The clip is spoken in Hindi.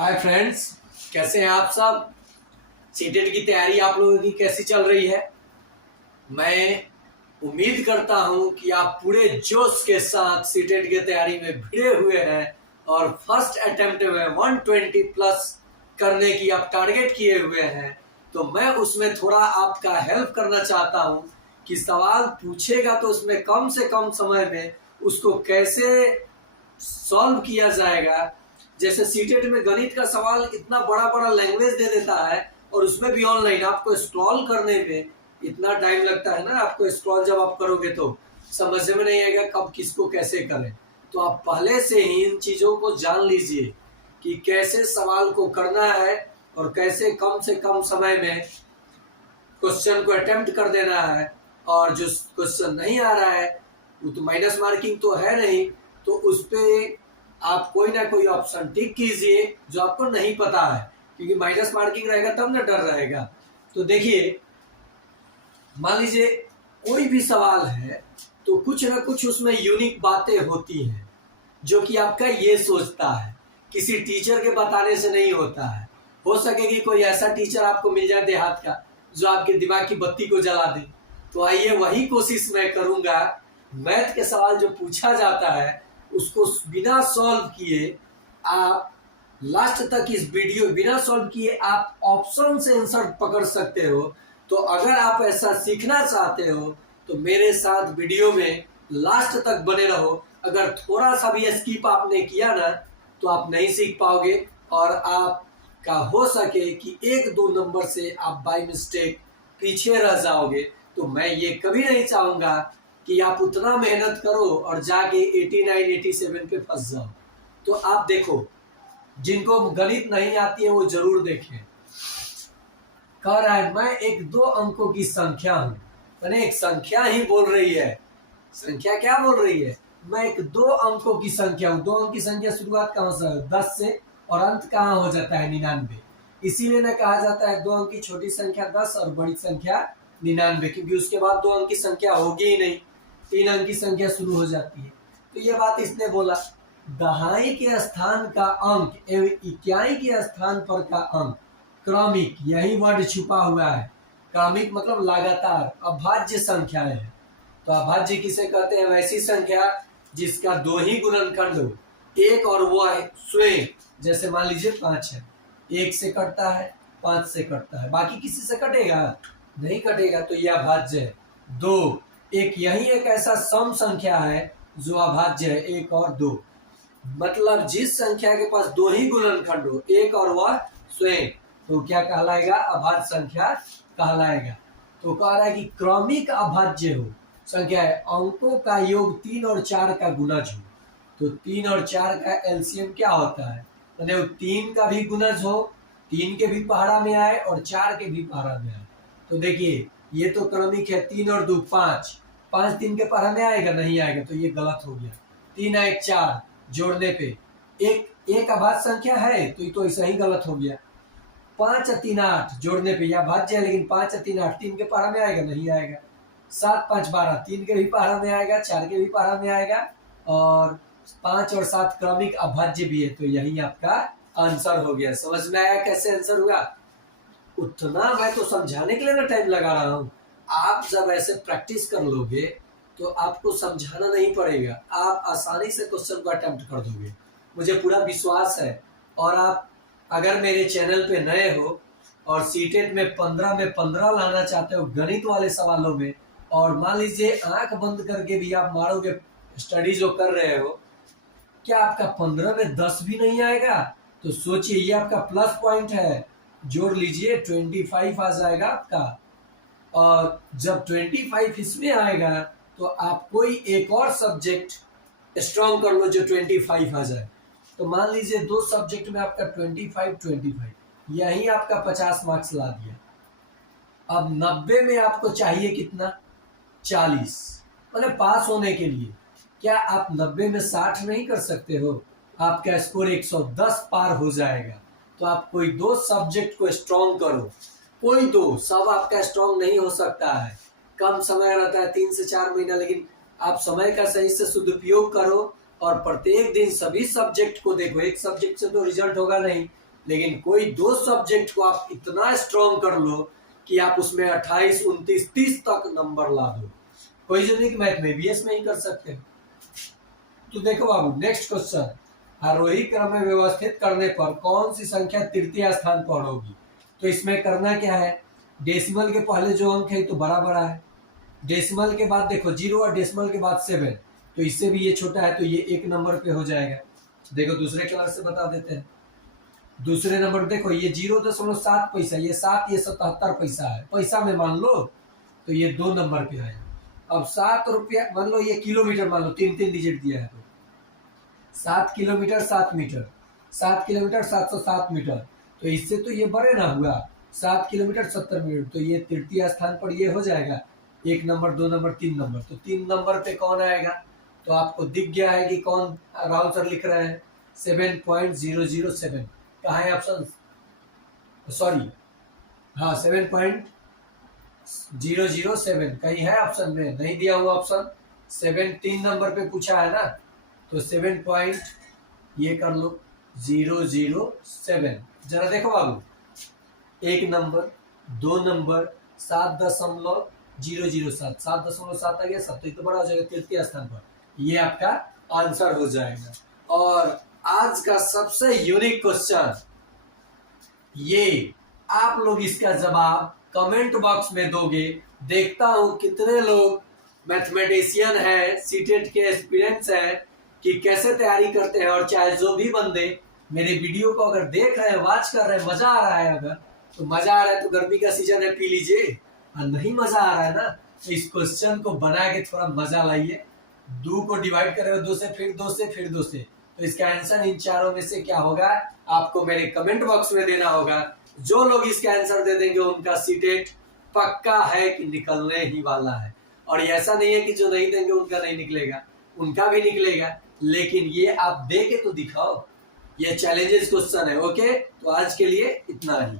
हाय फ्रेंड्स, कैसे हैं आप सब। सीटेट की तैयारी आप लोगों की कैसी चल रही है। मैं उम्मीद करता हूं कि आप पूरे जोश के साथ सीटेट की तैयारी में भिड़े हुए हैं और फर्स्ट अटेम्प्ट में 120 प्लस करने की आप टारगेट किए हुए हैं। तो मैं उसमें थोड़ा आपका हेल्प करना चाहता हूं कि सवाल पूछेगा तो उसमें कम से कम समय में उसको कैसे सॉल्व किया जाएगा। जैसे सीटेट में गणित का सवाल इतना बड़ा बड़ा लैंग्वेज दे देता है और उसमें भी ऑनलाइन आपको स्क्रॉल करने में इतना टाइम लगता है ना। आपको स्क्रॉल जब आप करोगे तो समझ में नहीं आएगा कब किसको कैसे करें। तो आप पहले से ही इन चीजों को जान लीजिए कि कैसे सवाल को करना है और कैसे कम से कम समय में क्वेश्चन को अटेम्प्ट कर देना है। और जो क्वेश्चन नहीं आ रहा है वो तो माइनस मार्किंग तो है नहीं, तो उस पर आप कोई ना कोई ऑप्शन टिक कीजिए जो आपको नहीं पता है, क्योंकि माइनस मार्किंग रहेगा तब ना डर रहेगा। तो देखिए, मान लीजिए कोई भी सवाल है तो कुछ ना कुछ उसमें यूनिक बातें होती हैं जो कि आपका ये सोचता है, किसी टीचर के बताने से नहीं होता है। हो सके कि कोई ऐसा टीचर आपको मिल जाए देहात का जो आपके दिमाग की बत्ती को जला दे। तो आइए वही कोशिश मैं करूंगा। मैथ के सवाल जो पूछा जाता है उसको बिना सॉल्व किए आप लास्ट तक इस वीडियो बिना सॉल्व किए आप ऑप्शन से आंसर पकड़ सकते हो। तो अगर आप ऐसा सीखना चाहते हो तो मेरे साथ वीडियो में लास्ट तक बने रहो। अगर थोड़ा सा भी स्किप आपने किया ना तो आप नहीं सीख पाओगे और आपका हो सके कि एक दो नंबर से आप बाय मिस्टेक पीछे रह जाओगे। तो मैं ये कभी नहीं चाहूंगा कि आप उतना मेहनत करो और जाके 89 87 पे फंस जाओ। तो आप देखो, जिनको गणित नहीं आती है वो जरूर देखें। कह रहा है मैं एक दो अंकों की संख्या हूं, मैंने एक संख्या ही बोल रही है। संख्या क्या बोल रही है? मैं एक दो अंकों की संख्या हूं। दो अंक की संख्या शुरुआत कहां से है? 10 से, और अंत कहां हो जाता है? 99। इसीलिए ना कहा जाता है दो अंक की छोटी संख्या 10 और बड़ी संख्या 99, क्योंकि उसके बाद दो अंक की संख्या होगी ही नहीं, तीन अंक की संख्या शुरू हो जाती है। तो ये बात इसने बोला, दहाई के स्थान का अंक एवं इक्याई के स्थान पर का अंक क्रमिक, यही वर्ड छुपा हुआ है। क्रमिक मतलब लगातार अभाज्य संख्याएं हैं। तो अभाज्य किसे कहते हैं? वैसी संख्या जिसका दो ही गुणनखंड हो, एक और वो है स्वयं। जैसे मान लीजिए 5 है, 1 से कटता है, 5 से कटता है, बाकी किसी से कटेगा नहीं कटेगा, तो यह अभाज्य है। 2 एक यही एक ऐसा सम संख्या है जो अभाज्य है, 1 और 2। मतलब जिस संख्या के पास दो ही गुणनखंड हो, एक और वह स्वयं, तो क्या कहलाएगा? अभाज्य संख्या कहलाएगा। तो कह रहा है कि क्रमिक अभाज्य हो संख्या है, अंकों का योग 3 और 4 का गुणज हो। तो 3 और 4 का एलसीएम क्या होता है? मतलब 3 का भी गुणज हो, 3 के भी पहाड़ा में आए और 4 के भी पहाड़ा में आए। तो देखिए ये तो क्रमिक है, 3 और 2 5, 5 3 के पहाड़ा में आएगा नहीं आएगा, तो ये गलत हो गया। 3 1 4 जोड़ने पे एक अभाज्य संख्या है, तो ये तो ऐसा ही गलत हो गया। 5 3 8 जोड़ने पे यह भाज्य है, लेकिन 5 3 8 3 के पहाड़ा में आएगा नहीं आएगा। 7 5 12 3 के भी पहाड़ा में आएगा, 4 के भी पहाड़ा में आएगा, और 5 और 7 क्रमिक अभाज्य भी है। तो यही आपका आंसर हो गया। समझ में आया कैसे आंसर हुआ? उतना मैं तो समझाने के लिए ना टाइम लगा रहा हूं। आप जब ऐसे प्रैक्टिस कर लोगे तो आपको समझाना नहीं पड़ेगा, आप आसानी से क्वेश्चन को अटेम्प्ट कर दोगे, मुझे पूरा विश्वास है। और आप अगर मेरे चैनल पे नए हो और सीटेट में 15 में 15 लाना चाहते हो गणित वाले सवालों में, और मान लीजिए आंख बंद करके भी आप मारोगे स्टडी जो कर रहे हो, क्या आपका 15 में 10 भी नहीं आएगा? तो सोचिए, ये आपका प्लस पॉइंट है, जोड़ लीजिए 25 आ जाएगा आपका। और जब 25 इसमें आएगा तो आप कोई एक और सब्जेक्ट स्ट्रॉन्ग कर लो जो 25 आ जाए। तो मान लीजिए दो सब्जेक्ट में आपका 25, यही आपका 50 मार्क्स ला दिया। अब 90 में आपको चाहिए कितना? 40, मतलब पास होने के लिए। क्या आप 90 में 60 नहीं कर सकते हो? आपका स्कोर 110 पार हो जाएगा। तो आप कोई दो सब्जेक्ट को स्ट्रॉन्ग करो, कोई दो, सब आपका स्ट्रॉन्ग नहीं हो सकता है, कम समय रहता है 3 से 4 महीना, लेकिन आप समय का सही से सदुपयोग करो और प्रत्येक दिन सभी सब्जेक्ट को देखो। एक सब्जेक्ट से तो रिजल्ट होगा नहीं, लेकिन कोई दो सब्जेक्ट को आप इतना स्ट्रॉन्ग कर लो कि आप उसमें 28, 29, 30 तक नंबर ला दो। कोई जरूरी कि मैथ में बीएस में ही कर सकते हैं। तो देखो बाबू, नेक्स्ट क्वेश्चन, आरोही क्रम में व्यवस्थित करने पर कौन सी संख्या तृतीय स्थान पर होगी? तो इसमें करना क्या है, डेसिमल के पहले जो अंक है तो बड़ा बड़ा है, डेसिमल के बाद देखो 0 और डेसिमल के बाद 7, तो इससे भी ये छोटा है तो ये 1 नंबर पे हो जाएगा। देखो दूसरे कलर से बता देते हैं। दूसरे नंबर देखो ये 0.7 पैसा, ये 7, ये 77 पैसा है, पैसा में मान लो तो ये 2 नंबर पे आएगा। अब 7 रुपया मान लो, ये किलोमीटर मान लो, 3 डिजिट दिया है तो 7 किलोमीटर 7 मीटर, 7 किलोमीटर 707 मीटर, तो इससे तो ये बड़े ना हुआ, 7 किलोमीटर 70 मीटर, तो ये तृतीय स्थान पर ये हो जाएगा 1 नंबर 2 नंबर 3 नंबर। तो 3 नंबर पे कौन आएगा? तो आपको दिख गया है कि कौन राहुल सर लिख रहे हैं, 7.007। कहाँ है ऑप्शन? सॉरी, हाँ 7.007 कहीं है ऑप्शन में? नहीं दिया हुआ ऑप्शन। 7 3 नंबर पे पूछा है ना, तो 7 पॉइंट ये कर लो 007। जरा देखो बाबू, 1 नंबर 2 नंबर 7.007, 7.7 आ गया, 7 तो बड़ा हो जाएगा तृतीय स्थान पर, ये आपका आंसर हो जाएगा। और आज का सबसे यूनिक क्वेश्चन, ये आप लोग इसका जवाब कमेंट बॉक्स में दोगे। देखता हूं कितने लोग मैथमेटिशियन है, सीटेट के एक्सपीरियंस है कि कैसे तैयारी करते हैं। और चाहे जो भी बंदे मेरे वीडियो को अगर देख रहे हैं, वॉच कर रहे हैं, मजा आ रहा है, अगर तो मजा आ रहा है तो गर्मी का सीजन है, पी लीजिए। और नहीं मजा आ रहा है ना, तो इस क्वेश्चन को बना के थोड़ा मजा लाइए। 2 को डिवाइड करें 2 से, फिर 2 से, फिर 2 से, तो इसका आंसर इन चारों में से क्या होगा आपको मेरे कमेंट बॉक्स में देना होगा। जो लोग इसका आंसर दे देंगे उनका सीटेट पक्का है कि निकलने ही वाला है। और ऐसा नहीं है कि जो नहीं देंगे उनका नहीं निकलेगा, उनका भी निकलेगा, लेकिन ये आप दे के तो दिखाओ। ये चैलेंजेस क्वेश्चन है। ओके, तो आज के लिए इतना ही।